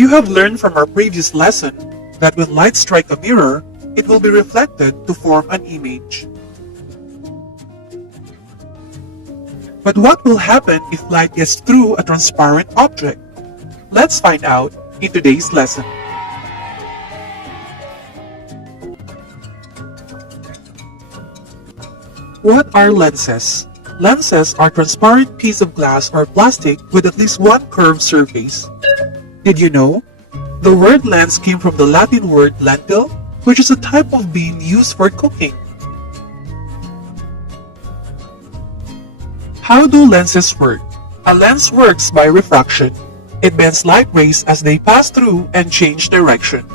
You have learned from our previous lesson that when light strikes a mirror, it will be reflected to form an image. But what will happen if light gets through a transparent object? Let's find out in today's lesson. What are lenses? Lenses are transparent pieces of glass or plastic with at least one curved surface. Did you know? The word lens came from the Latin word lentil, which is a type of bean used for cooking. How do lenses work? A lens works by refraction. It bends light rays as they pass through and change direction.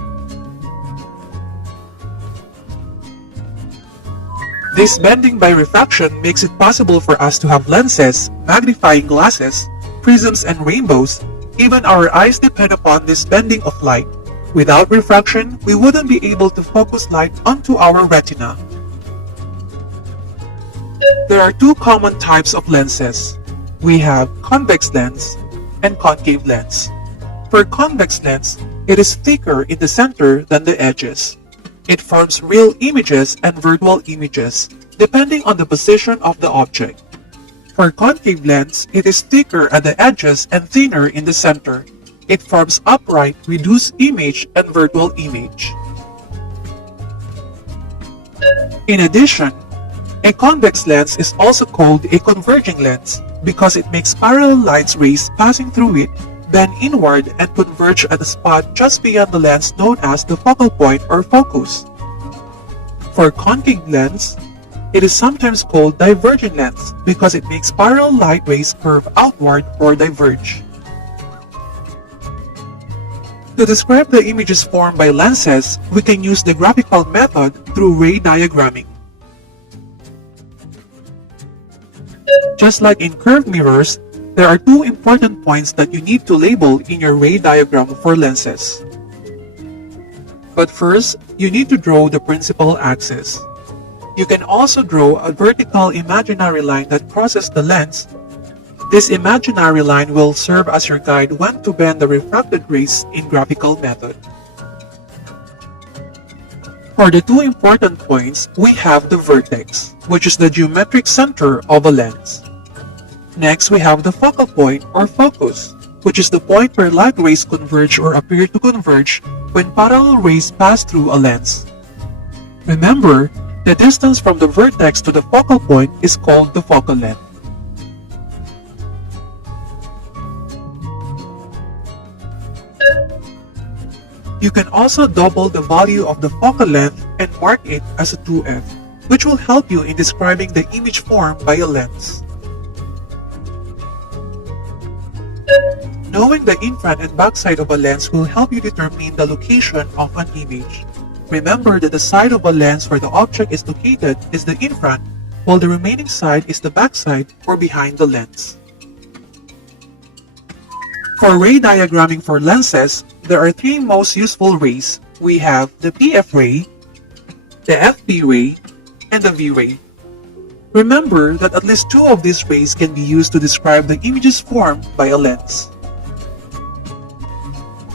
This bending by refraction makes it possible for us to have lenses, magnifying glasses, prisms, and rainbows. Even our eyes depend upon this bending of light. Without refraction, we wouldn't be able to focus light onto our retina. There are two common types of lenses. We have convex lens and concave lens. For convex lens, it is thicker in the center than the edges. It forms real images and virtual images, depending on the position of the object. For concave lens, it is thicker at the edges and thinner in the center. It forms upright, reduced image and virtual image. In addition, a convex lens is also called a converging lens because it makes parallel light rays passing through it bend inward and converge at a spot just beyond the lens known as the focal point or focus. For concave lens, it is sometimes called divergent lens because it makes parallel light rays curve outward or diverge. To describe the images formed by lenses, we can use the graphical method through ray diagramming. Just like in curved mirrors, there are two important points that you need to label in your ray diagram for lenses. But first, you need to draw the principal axis. You can also draw a vertical imaginary line that crosses the lens. This imaginary line will serve as your guide when to bend the refracted rays in graphical method. For the two important points, we have the vertex, which is the geometric center of a lens. Next, we have the focal point or focus, which is the point where light rays converge or appear to converge when parallel rays pass through a lens. Remember, the distance from the vertex to the focal point is called the focal length. You can also double the value of the focal length and mark it as a 2f, which will help you in describing the image formed by a lens. Knowing the in-front and backside of a lens will help you determine the location of an image. Remember that the side of a lens where the object is located is the in-front, while the remaining side is the backside or behind the lens. For ray diagramming for lenses, there are three most useful rays. We have the PF ray, the FP ray, and the V ray. Remember that at least two of these rays can be used to describe the images formed by a lens.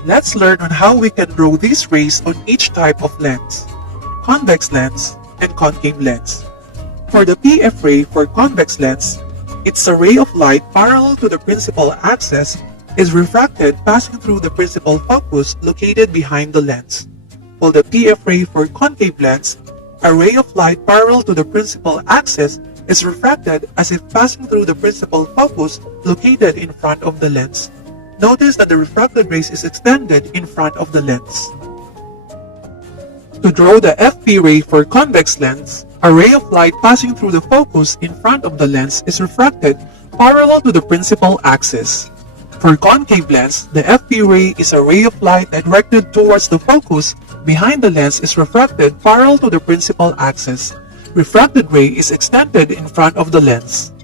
Let's learn on how we can draw these rays on each type of lens, convex lens and concave lens. For the PF ray for convex lens, its a ray of light parallel to the principal axis is refracted passing through the principal focus located behind the lens, while the PF ray for concave lens, a ray of light parallel to the principal axis is refracted as if passing through the principal focus located in front of the lens. Notice that the refracted rays is extended in front of the lens. To draw the FP ray for convex lens, a ray of light passing through the focus in front of the lens is refracted parallel to the principal axis. For concave lens, the FP ray is a ray of light directed towards the focus behind the lens is refracted parallel to the principal axis. Refracted ray is extended in front of the lens.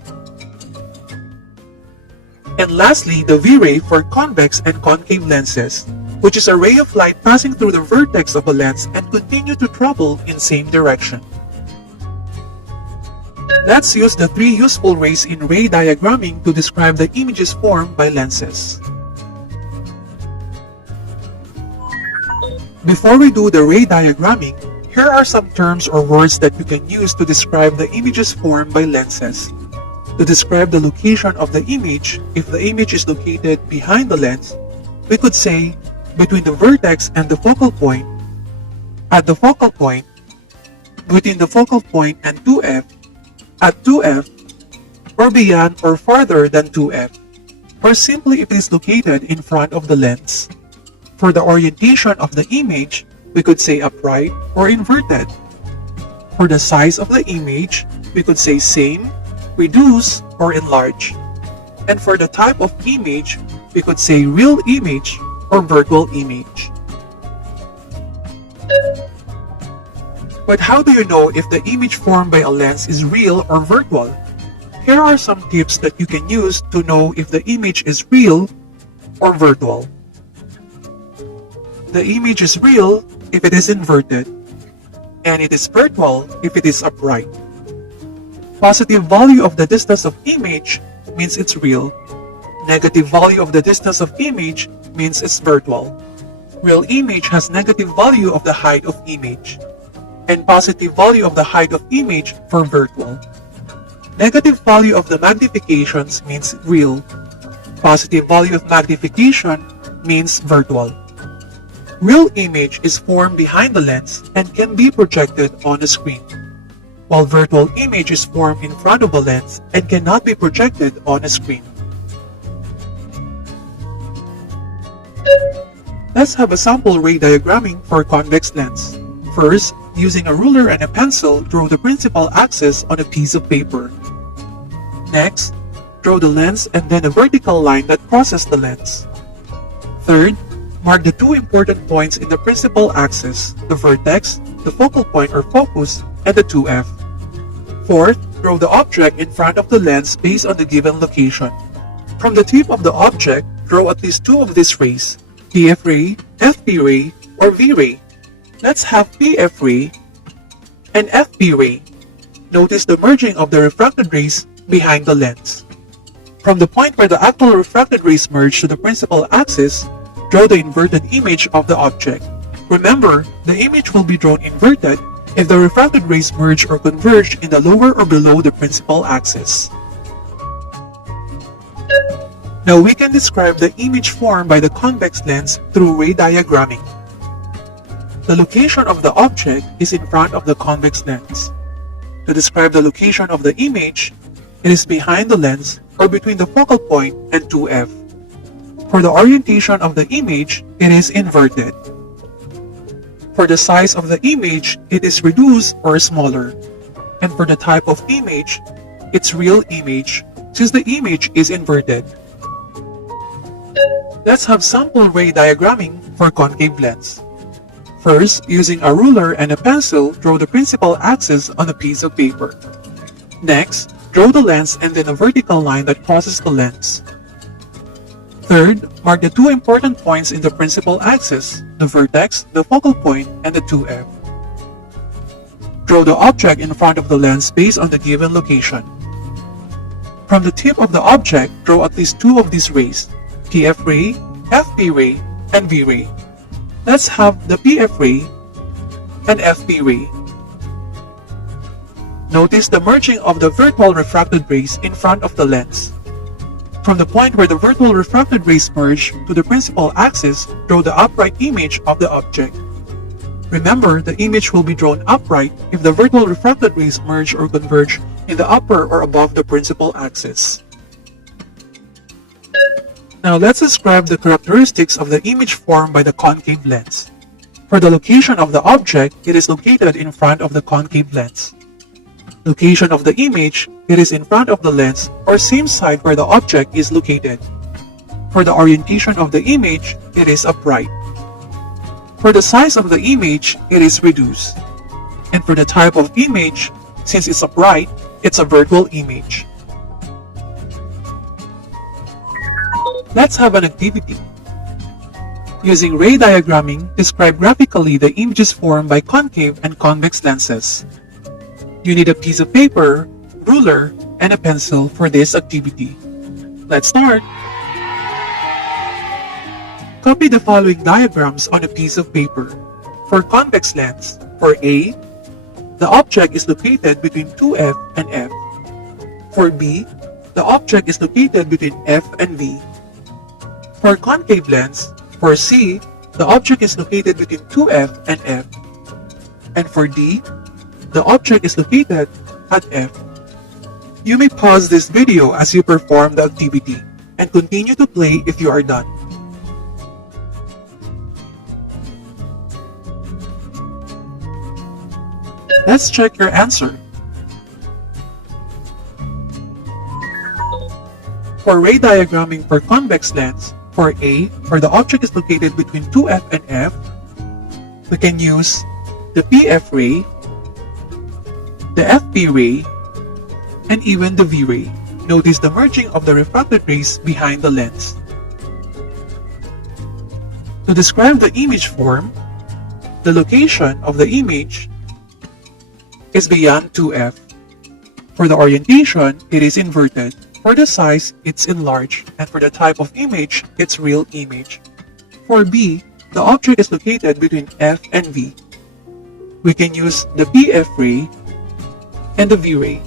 And lastly, the V-ray for convex and concave lenses, which is a ray of light passing through the vertex of a lens and continue to travel in same direction. Let's use the three useful rays in ray diagramming to describe the images formed by lenses. Before we do the ray diagramming, here are some terms or words that you can use to describe the images formed by lenses. To describe the location of the image, if the image is located behind the lens, we could say between the vertex and the focal point, at the focal point, between the focal point and 2f, at 2f, or beyond or farther than 2f, or simply if it is located in front of the lens. For the orientation of the image, we could say upright or inverted. For the size of the image, we could say same, reduce, or enlarge. And for the type of image, we could say real image or virtual image. But how do you know if the image formed by a lens is real or virtual? Here are some tips that you can use to know if the image is real or virtual. The image is real if it is inverted, and it is virtual if it is upright. Positive value of the distance of image means it's real. Negative value of the distance of image means it's virtual. Real image has negative value of the height of image, and positive value of the height of image for virtual. Negative value of the magnifications means real. Positive value of magnification means virtual. Real image is formed behind the lens and can be projected on a screen, while virtual image is formed in front of a lens and cannot be projected on a screen. Let's have a sample ray diagramming for convex lens. First, using a ruler and a pencil, draw the principal axis on a piece of paper. Next, draw the lens and then a vertical line that crosses the lens. Third, mark the two important points in the principal axis, the vertex, the focal point or focus, and the 2f. Fourth, draw the object in front of the lens based on the given location. From the tip of the object, draw at least two of these rays, PF ray, FP ray, or V ray. Let's have PF ray and FP ray. Notice the merging of the refracted rays behind the lens. From the point where the actual refracted rays merge to the principal axis, draw the inverted image of the object. Remember, the image will be drawn inverted if the refracted rays merge or converge in the lower or below the principal axis. Now we can describe the image formed by the convex lens through ray diagramming. The location of the object is in front of the convex lens. To describe the location of the image, it is behind the lens or between the focal point and 2f. For the orientation of the image, it is inverted. For the size of the image, it is reduced or smaller. And for the type of image, it's real image since the image is inverted. Let's have sample ray diagramming for concave lens. First, using a ruler and a pencil, draw the principal axis on a piece of paper. Next, draw the lens and then a vertical line that crosses the lens. Third, mark the two important points in the principal axis, the vertex, the focal point, and the 2f. Draw the object in front of the lens based on the given location. From the tip of the object, draw at least two of these rays, PF ray, FP ray, and V ray. Let's have the PF ray and FP ray. Notice the merging of the virtual refracted rays in front of the lens. From the point where the virtual refracted rays merge to the principal axis, draw the upright image of the object. Remember, the image will be drawn upright if the virtual refracted rays merge or converge in the upper or above the principal axis. Now let's describe the characteristics of the image formed by the concave lens. For the location of the object, it is located in front of the concave lens. Location of the image, it is in front of the lens or same side where the object is located. For the orientation of the image, it is upright. For the size of the image, it is reduced. And for the type of image, since it's upright, it's a virtual image. Let's have an activity. Using ray diagramming, describe graphically the images formed by concave and convex lenses. You need a piece of paper, ruler, and a pencil for this activity. Let's start! Copy the following diagrams on a piece of paper. For convex lens, for A, the object is located between 2F and F. For B, the object is located between F and V. For concave lens, for C, the object is located between 2F and F. And for D, the object is located at F. You may pause this video as you perform the activity and continue to play if you are done. Let's check your answer. For ray diagramming for convex lens, for A, where the object is located between 2F and F, we can use the PF ray, the FP ray, and even the V ray. Notice the merging of the refracted rays behind the lens. To describe the image form, the location of the image is beyond 2F. For the orientation, it is inverted. For the size, it's enlarged. And for the type of image, it's real image. For B, the object is located between F and V. We can use the PF ray and the V ray.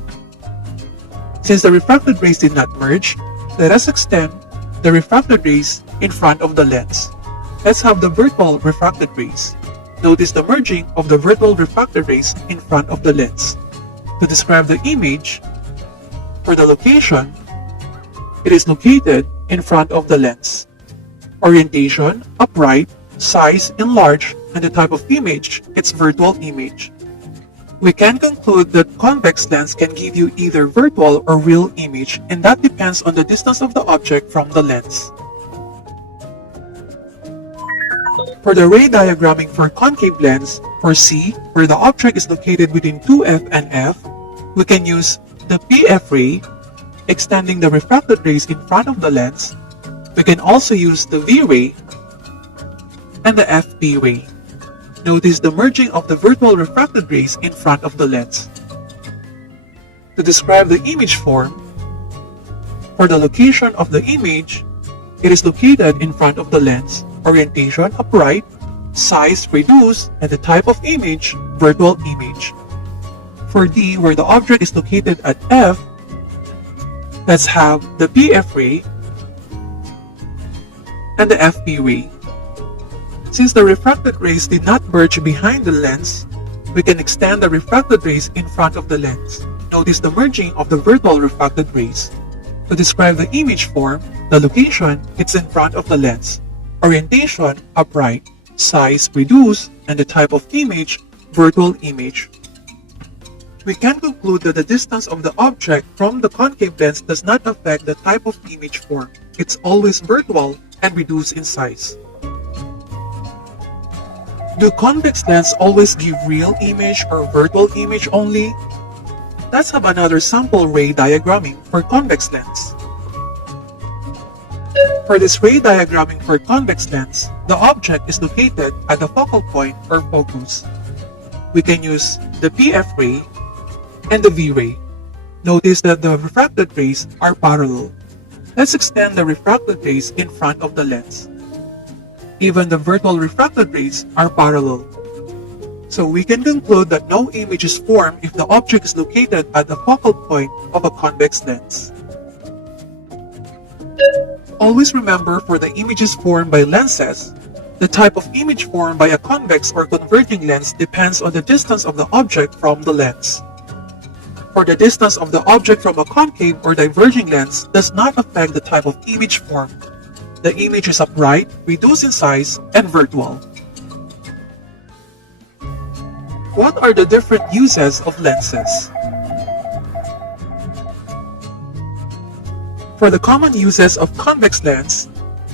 Since the refracted rays did not merge, let us extend the refracted rays in front of the lens. Let's have the virtual refracted rays. Notice the merging of the virtual refracted rays in front of the lens. To describe the image, for the location, it is located in front of the lens. Orientation, upright, size, enlarged, and the type of image, it's virtual image. We can conclude that convex lens can give you either virtual or real image, and that depends on the distance of the object from the lens. For the ray diagramming for concave lens, for C, where the object is located between 2F and F, we can use the PF ray, extending the refracted rays in front of the lens. We can also use the V ray and the FP ray. Notice the merging of the virtual refracted rays in front of the lens. To describe the image form, for the location of the image, it is located in front of the lens. Orientation, upright, size, reduced, and the type of image, virtual image. For D, where the object is located at F, let's have the PF ray and the FP ray. Since the refracted rays did not merge behind the lens, we can extend the refracted rays in front of the lens. Notice the merging of the virtual refracted rays. To describe the image form, the location, it's in front of the lens. Orientation, upright, size, reduced, and the type of image, virtual image. We can conclude that the distance of the object from the concave lens does not affect the type of image form. It's always virtual and reduced in size. Do convex lens always give real image or virtual image only? Let's have another sample ray diagramming for convex lens. For this ray diagramming for convex lens, the object is located at the focal point or focus. We can use the PF ray and the V ray. Notice that the refracted rays are parallel. Let's extend the refracted rays in front of the lens. Even the virtual refracted rays are parallel. So we can conclude that no image is formed if the object is located at the focal point of a convex lens. Always remember, for the images formed by lenses, the type of image formed by a convex or converging lens depends on the distance of the object from the lens. For the distance of the object from a concave or diverging lens does not affect the type of image formed. The image is upright, reduced in size, and virtual. What are the different uses of lenses? For the common uses of convex lens,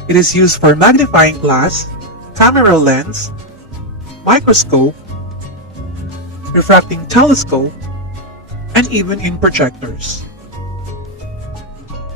it is used for magnifying glass, camera lens, microscope, refracting telescope, and even in projectors.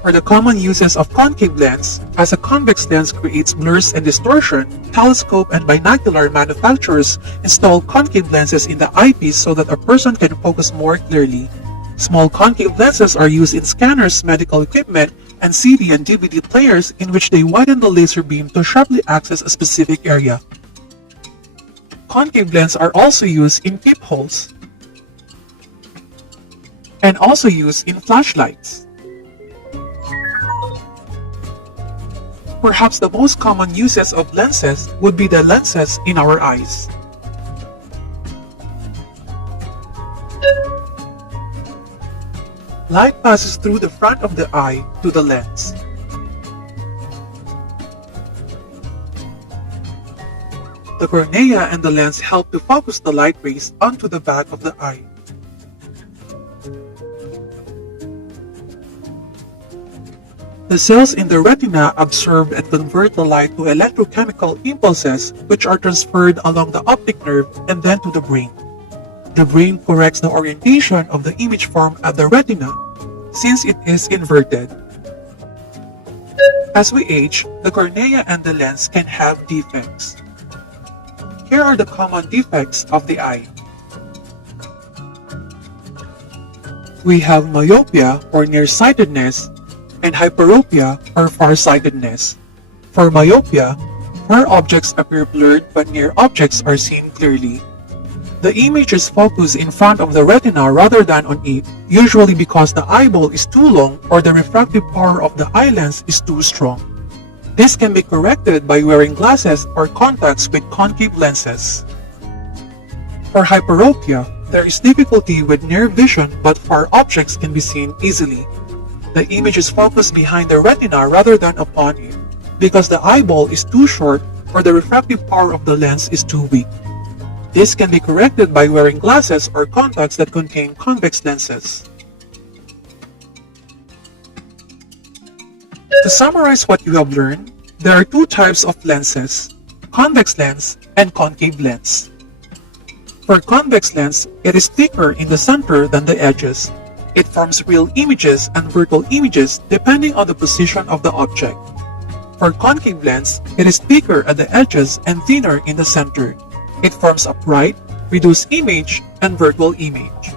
For the common uses of concave lens, as a convex lens creates blurs and distortion, telescope and binocular manufacturers install concave lenses in the eyepiece so that a person can focus more clearly. Small concave lenses are used in scanners, medical equipment, and CD and DVD players, in which they widen the laser beam to sharply access a specific area. Concave lens are also used in peepholes and also used in flashlights. Perhaps the most common uses of lenses would be the lenses in our eyes. Light passes through the front of the eye to the lens. The cornea and the lens help to focus the light rays onto the back of the eye. The cells in the retina absorb and convert the light to electrochemical impulses which are transferred along the optic nerve and then to the brain. The brain corrects the orientation of the image formed at the retina since it is inverted. As we age, the cornea and the lens can have defects. Here are the common defects of the eye. We have myopia or nearsightedness and hyperopia or farsightedness. For myopia, far objects appear blurred but near objects are seen clearly. The image is focused in front of the retina rather than on it, usually because the eyeball is too long or the refractive power of the eye lens is too strong. This can be corrected by wearing glasses or contacts with concave lenses. For hyperopia, there is difficulty with near vision but far objects can be seen easily. The image is focused behind the retina rather than upon it, because the eyeball is too short or the refractive power of the lens is too weak. This can be corrected by wearing glasses or contacts that contain convex lenses. To summarize what you have learned, there are two types of lenses, convex lens and concave lens. For convex lens, it is thicker in the center than the edges. It forms real images and virtual images depending on the position of the object. For concave lens, it is thicker at the edges and thinner in the center. It forms a bright, reduced image and virtual image.